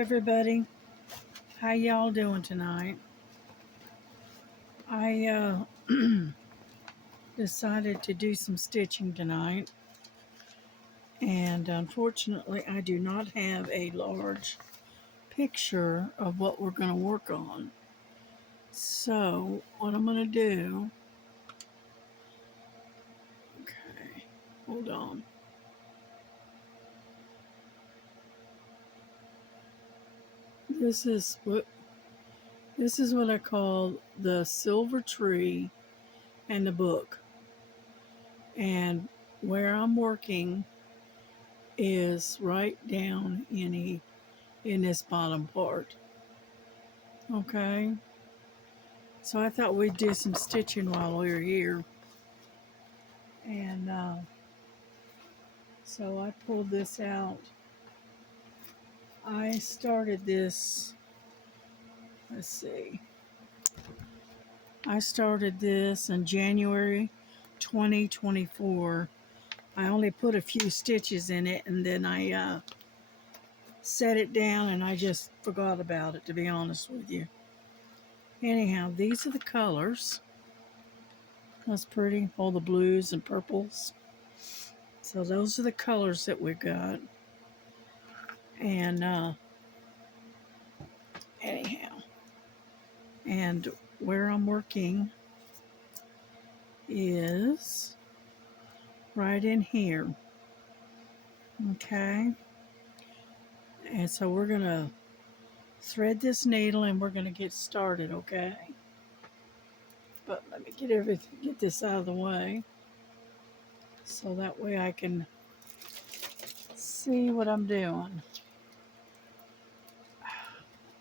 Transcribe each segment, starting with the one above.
everybody. How y'all doing tonight? I decided to do some stitching tonight, and unfortunately I do not have a large picture of what we're going to work on. So what I'm going to do, okay, hold on. This is what I call the silver tree and the book. And where I'm working is right down in this bottom part. Okay, so I thought we'd do some stitching while we were here, and so I pulled this out. I started this, let's see, I started this in January 2024. I only put a few stitches in it, and then I set it down, and I just forgot about it, to be honest with you. Anyhow, these are the colors. That's pretty, all the blues and purples. So those are the colors that we got. And anyhow, and where I'm working is right in here. Okay, and so we're gonna thread this needle and we're gonna get started. Okay, but let me get this out of the way so that way I can see what I'm doing.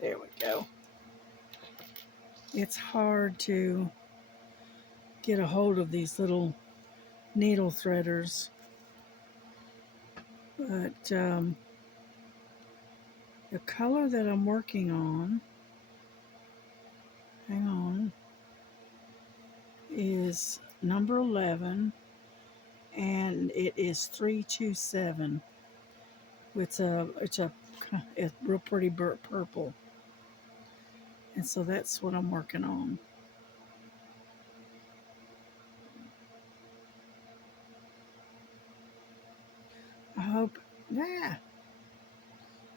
There we go. It's hard to get a hold of these little needle threaders, but the color that I'm working on, hang on, is number 11, and it is 327. It's a real pretty burnt purple, and so that's what I'm working on.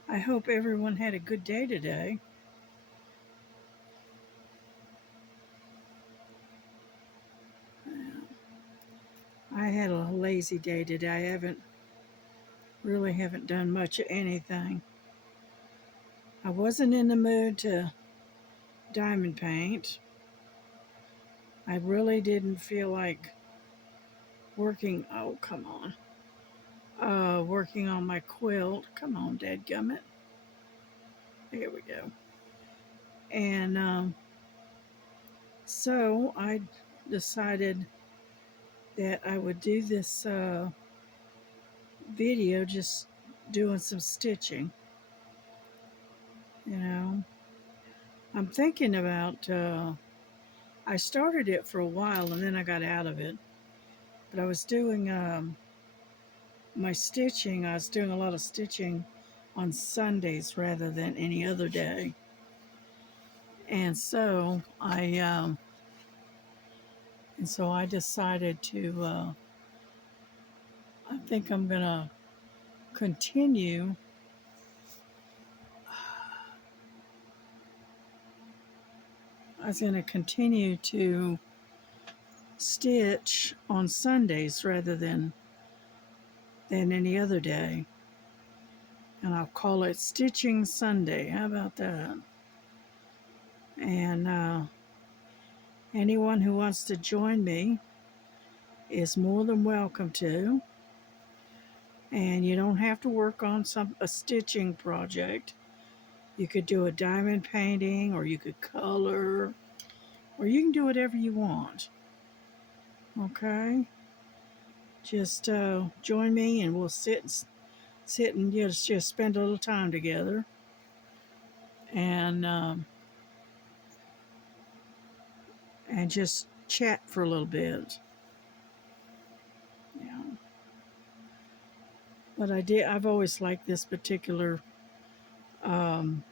I hope everyone had a good day today. I had a lazy day today. I haven't done much of anything. I wasn't in the mood to diamond paint. I really didn't feel like working. Oh, come on. Working on my quilt. Come on, dadgummit. There we go. And so I decided that I would do this video just doing some stitching. You know, I'm thinking about, I started it for a while and then I got out of it. But I was doing my stitching, I was doing a lot of stitching on Sundays rather than any other day. And so I decided to, I think I'm going to continue. I was going to continue to stitch on Sundays rather than any other day. And I'll call it Stitching Sunday. How about that? And anyone who wants to join me is more than welcome to. And you don't have to work on a stitching project. You could do a diamond painting, or you could color, or you can do whatever you want. Okay? Just join me and we'll sit and just spend a little time together. And just chat for a little bit. Yeah. But I've always liked this particular um,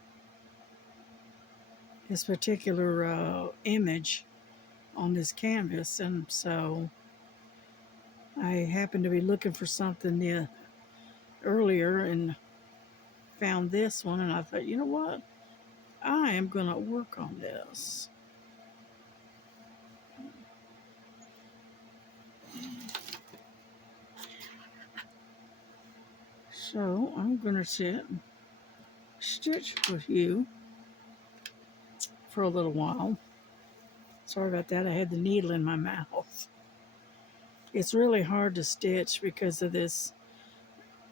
this particular image on this canvas, and so I happened to be looking for something earlier and found this one, and I thought, you know what, I am going to work on this. So I'm going to sit and stitch with you for a little while. Sorry about that, I had the needle in my mouth. It's really hard to stitch because of this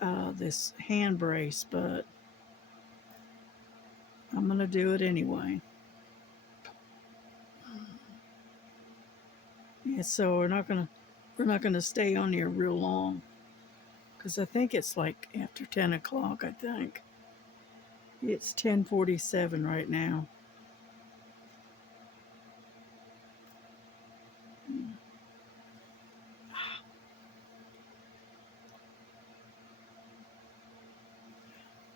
hand brace, but I'm going to do it anyway. Yeah, so we're not gonna stay on here real long because I think it's like after 10 o'clock. I think it's 10:47 right now.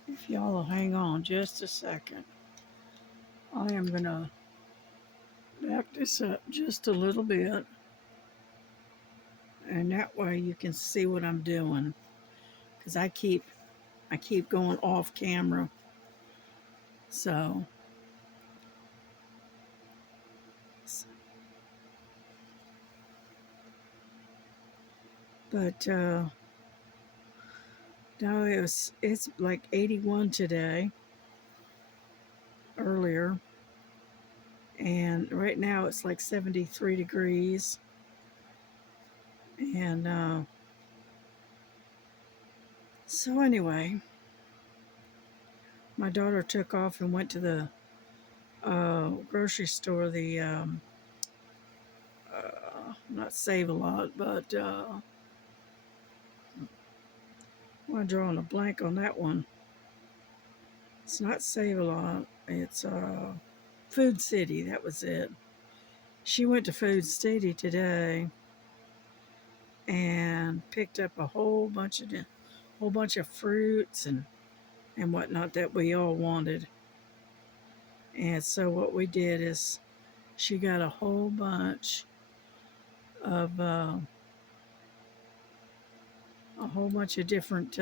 If y'all will hang on just a second, I am gonna back this up just a little bit, and that way you can see what I'm doing. Because I keep going off camera, so. But no, it's like 81 today earlier, and right now it's like 73 degrees. And so anyway, my daughter took off and went to the grocery store, the not Save a Lot, but I'm drawing a blank on that one. It's not Save a Lot, it's Food City, that was it. She went to Food City today and picked up a whole bunch of fruits and whatnot that we all wanted. And so what we did is she got a whole bunch of different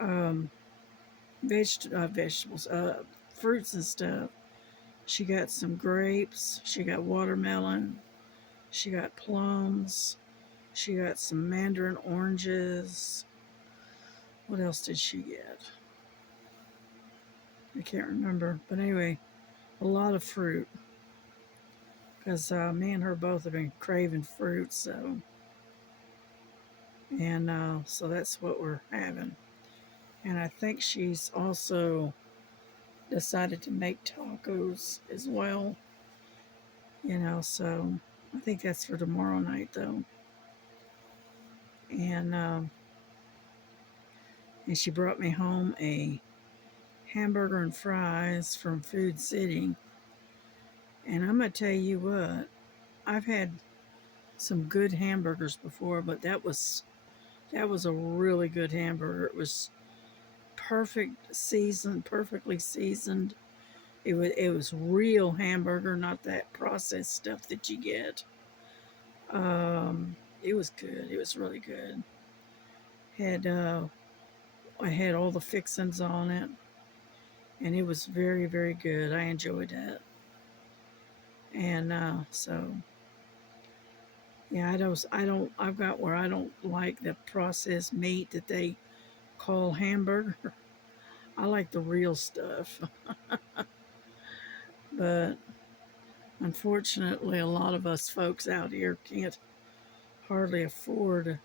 um, vegetables, fruits and stuff. She got some grapes. She got watermelon. She got plums. She got some mandarin oranges. What else did she get? I can't remember. But anyway, a lot of fruit. Because me and her both have been craving fruit, so. And so that's what we're having. And I think she's also decided to make tacos as well. So I think that's for tomorrow night, though. And and she brought me home a hamburger and fries from Food City. And I'm gonna tell you what, I've had some good hamburgers before, but that was a really good hamburger. It was perfectly seasoned. It was real hamburger, not that processed stuff that you get. It was good. It was really good. Had I had all the fixings on it, and it was very, very good. I enjoyed that. And so yeah, I've got where I don't like the processed meat that they call hamburger. I like the real stuff. But unfortunately, a lot of us folks out here can't hardly afford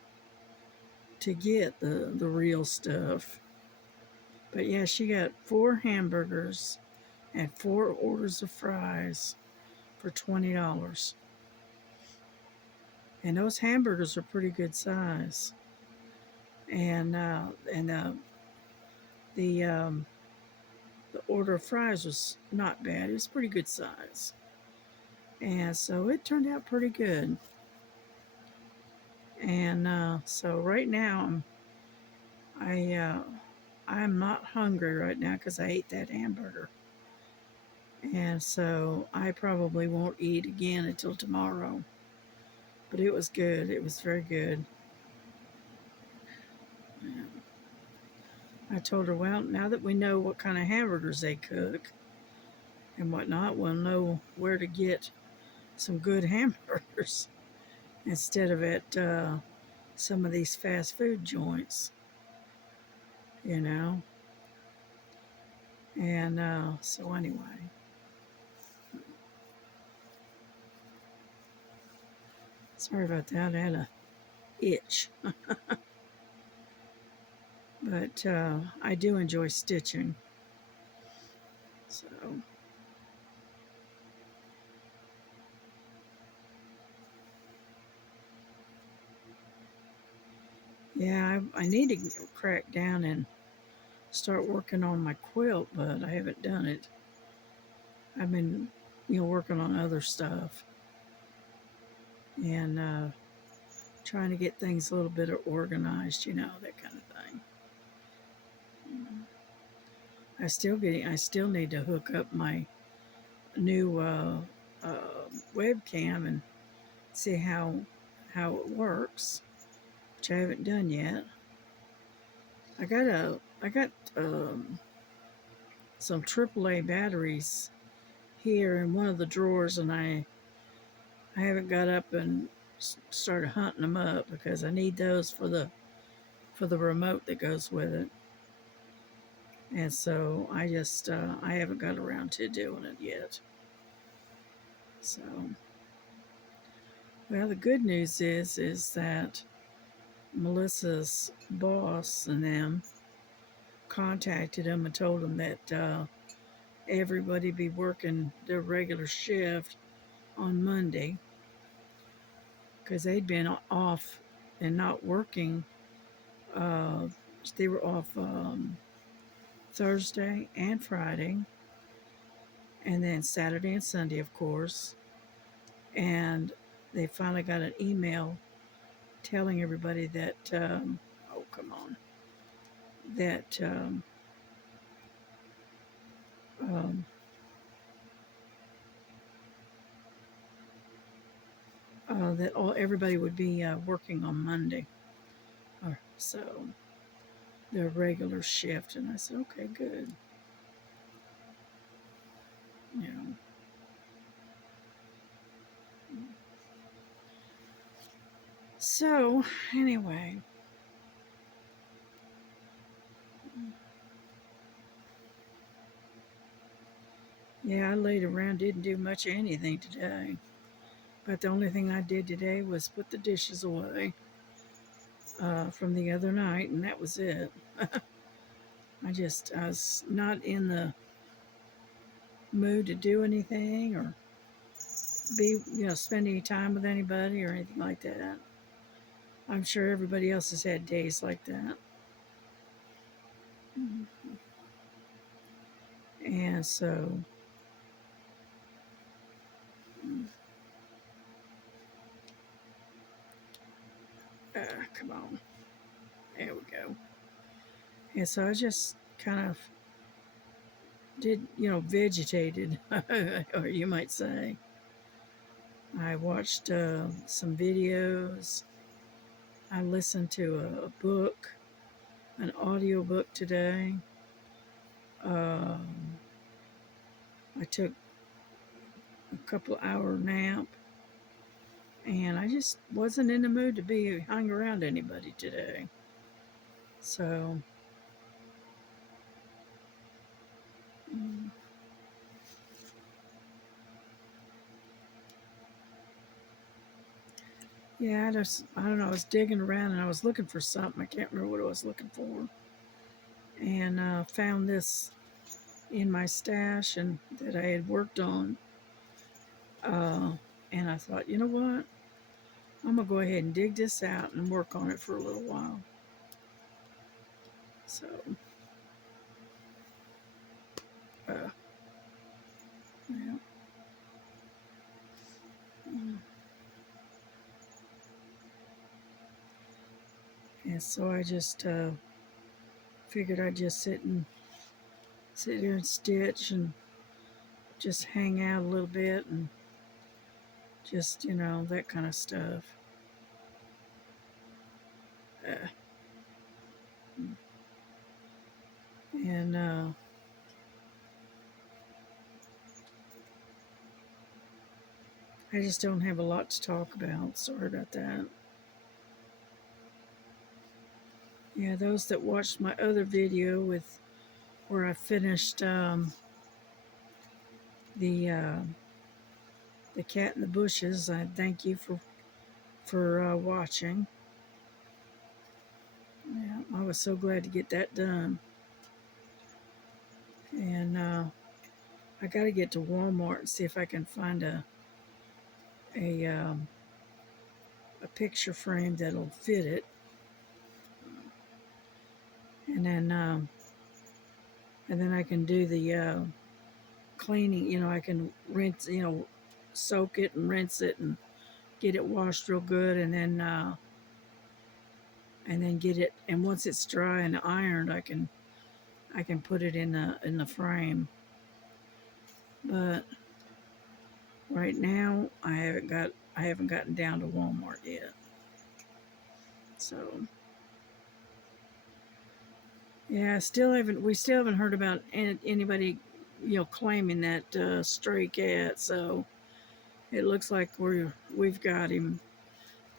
to get the real stuff. But yeah, she got 4 hamburgers and 4 orders of fries for $20. And those hamburgers are pretty good size. And the the order of fries was not bad. It was pretty good size. And so it turned out pretty good. And so right now I I'm not hungry right now because I ate that hamburger. And so I probably won't eat again until tomorrow. But it was good. It was very good. I told her, well, now that we know what kind of hamburgers they cook and whatnot, we'll know where to get some good hamburgers instead of at some of these fast food joints, you know. And so, anyway, sorry about that. I had a itch, but I do enjoy stitching. So, yeah, I need to crack down and start working on my quilt, but I haven't done it. I've been, working on other stuff and trying to get things a little bit organized, that kind of thing. I still need to hook up my new webcam and see how it works, which I haven't done yet. I got some AAA batteries here in one of the drawers, and I haven't got up and started hunting them up because I need those for the remote that goes with it. And so I haven't got around to doing it yet. So, well, the good news is that Melissa's boss and them contacted him and told him that everybody be working their regular shift on Monday because they'd been off and not working. Uh, they were off Thursday and Friday, and then Saturday and Sunday, of course. And they finally got an email telling everybody that, oh, come on, that um, that everybody would be working on Monday, so their regular shift. And I said, okay, good. You know, so anyway, yeah, I laid around, didn't do much of anything today. But the only thing I did today was put the dishes away from the other night, and that was it. I was not in the mood to do anything or spend any time with anybody or anything like that. I'm sure everybody else has had days like that. And so, come on, there we go. And so I just kind of did, vegetated, or you might say. I watched some videos. I listened to a book, an audio book today. Um, I took a couple hour nap, and I just wasn't in the mood to be hung around anybody today. So, mm, yeah, I don't know, I was digging around and I was looking for something. I can't remember what I was looking for. And found this in my stash and that I had worked on. Uh, and I thought, you know what? I'm going to go ahead and dig this out and work on it for a little while. So, uh, yeah. Mm. And so I just Figured I'd just sit here and stitch and just hang out a little bit and just, that kind of stuff. Uh, and I just don't have a lot to talk about. Sorry about that. Yeah, those that watched my other video with where I finished the uh, the cat in the bushes, I thank you for watching. Yeah, I was so glad to get that done. And I got to get to Walmart and see if I can find a um, a picture frame that'll fit it. And then I can do the cleaning. I can rinse, soak it and rinse it and get it washed real good, and then get it. And once it's dry and ironed, I can put it in the frame. But right now, I haven't gotten down to Walmart yet. So yeah, we still haven't heard about anybody, claiming that stray cat. So it looks like we've got him,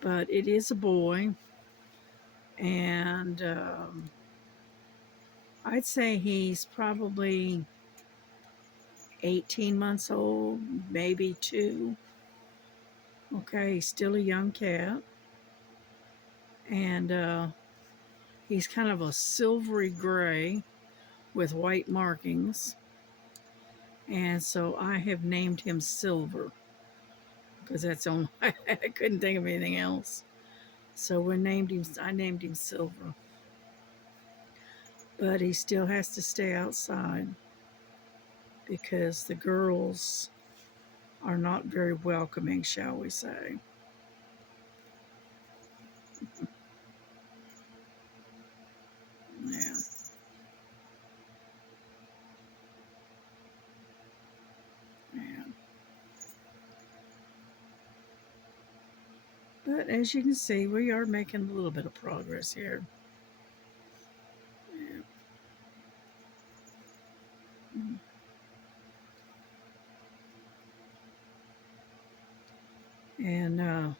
but it is a boy, and I'd say he's probably 18 months old, maybe 2. Okay, he's still a young cat, and he's kind of a silvery gray with white markings, and so I have named him Silver because that's on. I couldn't think of anything else, so I named him Silver, but he still has to stay outside because the girls are not very welcoming, shall we say. Yeah. Yeah. But as you can see, we are making a little bit of progress here. Yeah. And,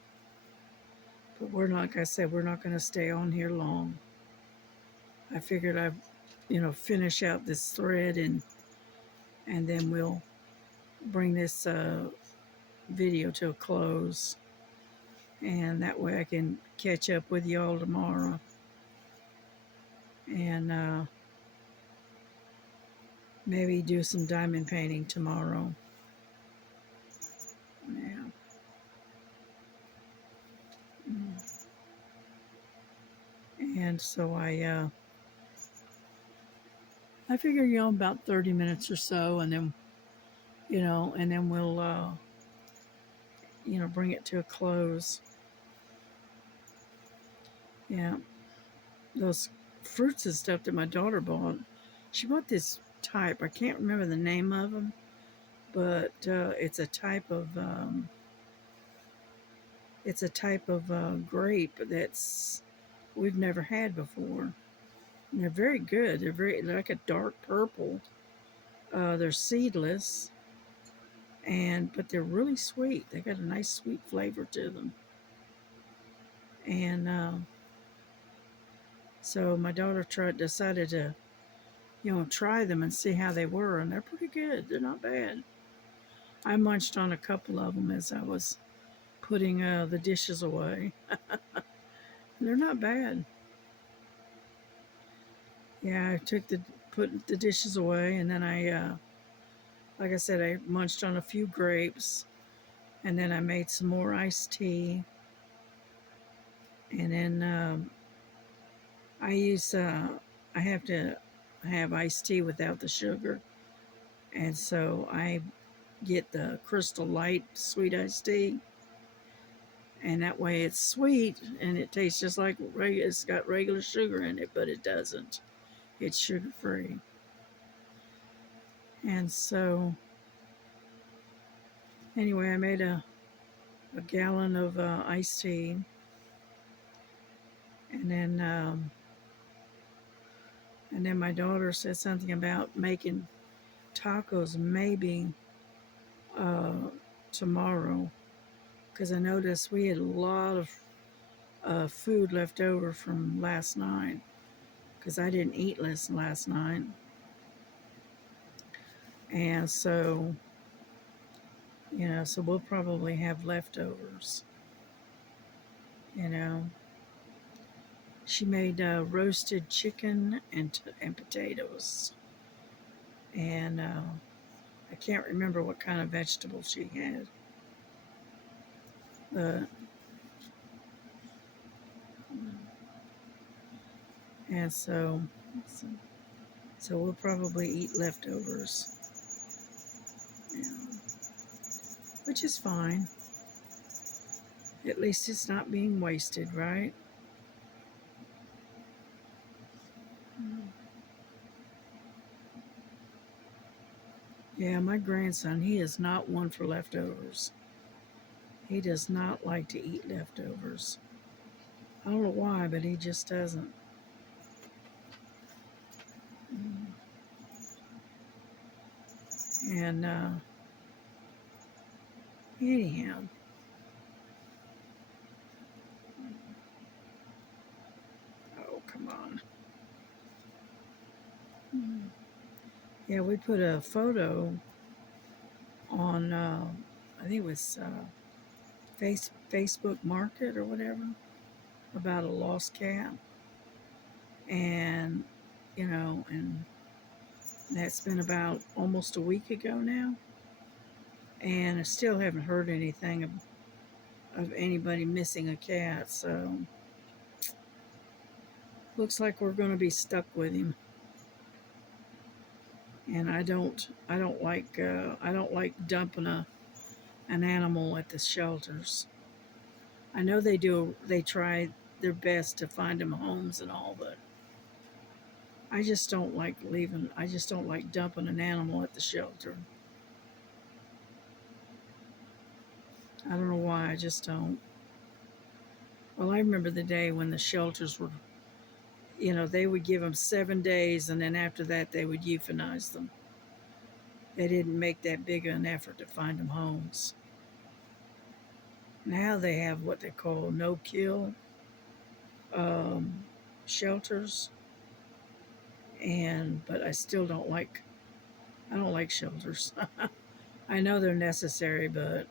but we're not, like I said, we're not going to stay on here long. I figured I'd, finish out this thread and then we'll bring this video to a close. And that way I can catch up with y'all tomorrow. And maybe do some diamond painting tomorrow. Yeah. And so I figure, about 30 minutes or so, and then, we'll, bring it to a close. Yeah. Those fruits and stuff that my daughter bought, she bought this type. I can't remember the name of them, but it's a type of grape that's we've never had before. And they're very good. They're like a dark purple. They're seedless, but they're really sweet. They got a nice sweet flavor to them. And so my daughter decided to, try them and see how they were, and they're pretty good. They're not bad. I munched on a couple of them as I was putting the dishes away. They're not bad. Yeah, put the dishes away, and then like I said, I munched on a few grapes, and then I made some more iced tea, and then I have to have iced tea without the sugar, and so I get the Crystal Light sweet iced tea, and that way it's sweet and it tastes just like it's got regular sugar in it, but it doesn't. It's sugar free. And so, anyway, I made a gallon of iced tea, and then my daughter said something about making tacos maybe uh, tomorrow, because I noticed we had a lot of food left over from last night, because I didn't eat last night, and so so we'll probably have leftovers. You know, she made roasted chicken and potatoes, and I can't remember what kind of vegetable she had, but and so we'll probably eat leftovers, you know, which is fine. At least it's not being wasted, right? Yeah, my grandson, he is not one for leftovers. He does not like to eat leftovers. I don't know why, but he just doesn't. And anyhow, oh, come on. Yeah, we put a photo on, I think it was Facebook Market or whatever, about a lost cat. And, and that's been about almost a week ago now. And I still haven't heard anything of anybody missing a cat. So looks like we're going to be stuck with him. And I don't like dumping an animal at the shelters. I know they try their best to find them homes and all, but I just don't like dumping an animal at the shelter. I don't know why, I just don't. Well, I remember the day when the shelters were, they would give them 7 days, and then after that they would euthanize them. They didn't make that big an effort to find them homes. Now they have what they call no-kill um, shelters, but I don't like shelters. I know they're necessary, but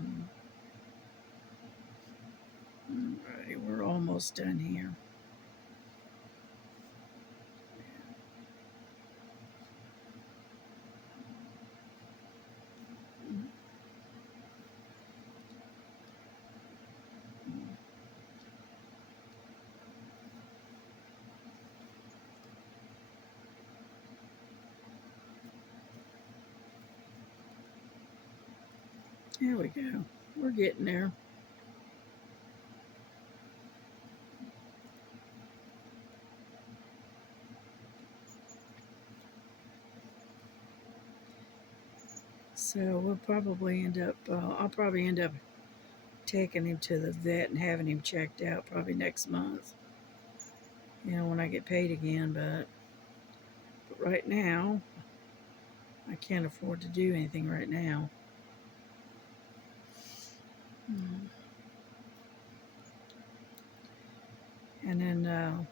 mm, alrighty, we're almost done here. There we go. We're getting there. So we'll probably end up. I'll probably end up taking him to the vet and having him checked out probably next month. When I get paid again. But right now, I can't afford to do anything right now. Mm. And then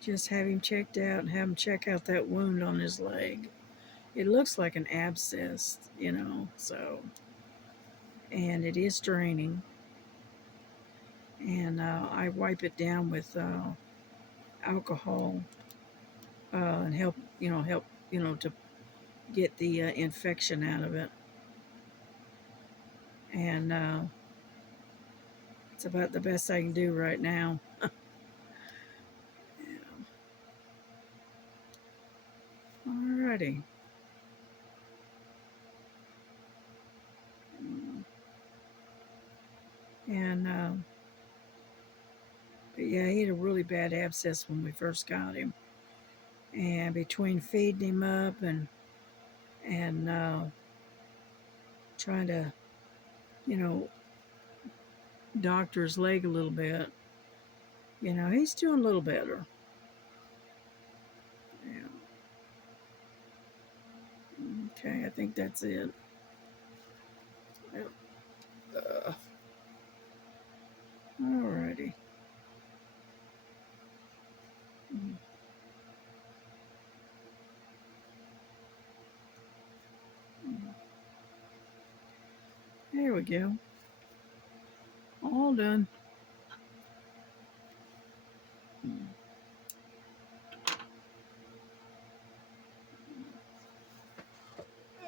just have him checked out and have him check out that wound on his leg. It looks like an abscess, so, and it is draining. And I wipe it down with alcohol and help, to get the infection out of it. And it's about the best I can do right now. Alrighty. And but yeah, he had a really bad abscess when we first got him. And between feeding him up and trying to, you know, doctor his leg a little bit, he's doing a little better. Yeah. Okay, I think that's it. Yep. Alrighty. There we go. All done.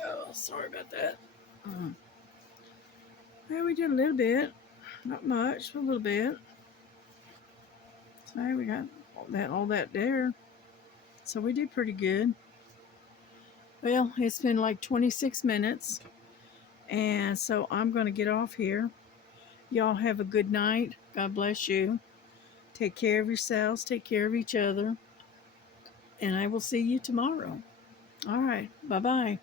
Oh, sorry about that. Well, we did a little bit. Not much, but a little bit. So we got all that there. So we did pretty good. Well, it's been like 26 minutes. And so I'm going to get off here. Y'all have a good night. God bless you. Take care of yourselves. Take care of each other. And I will see you tomorrow. All right. Bye bye.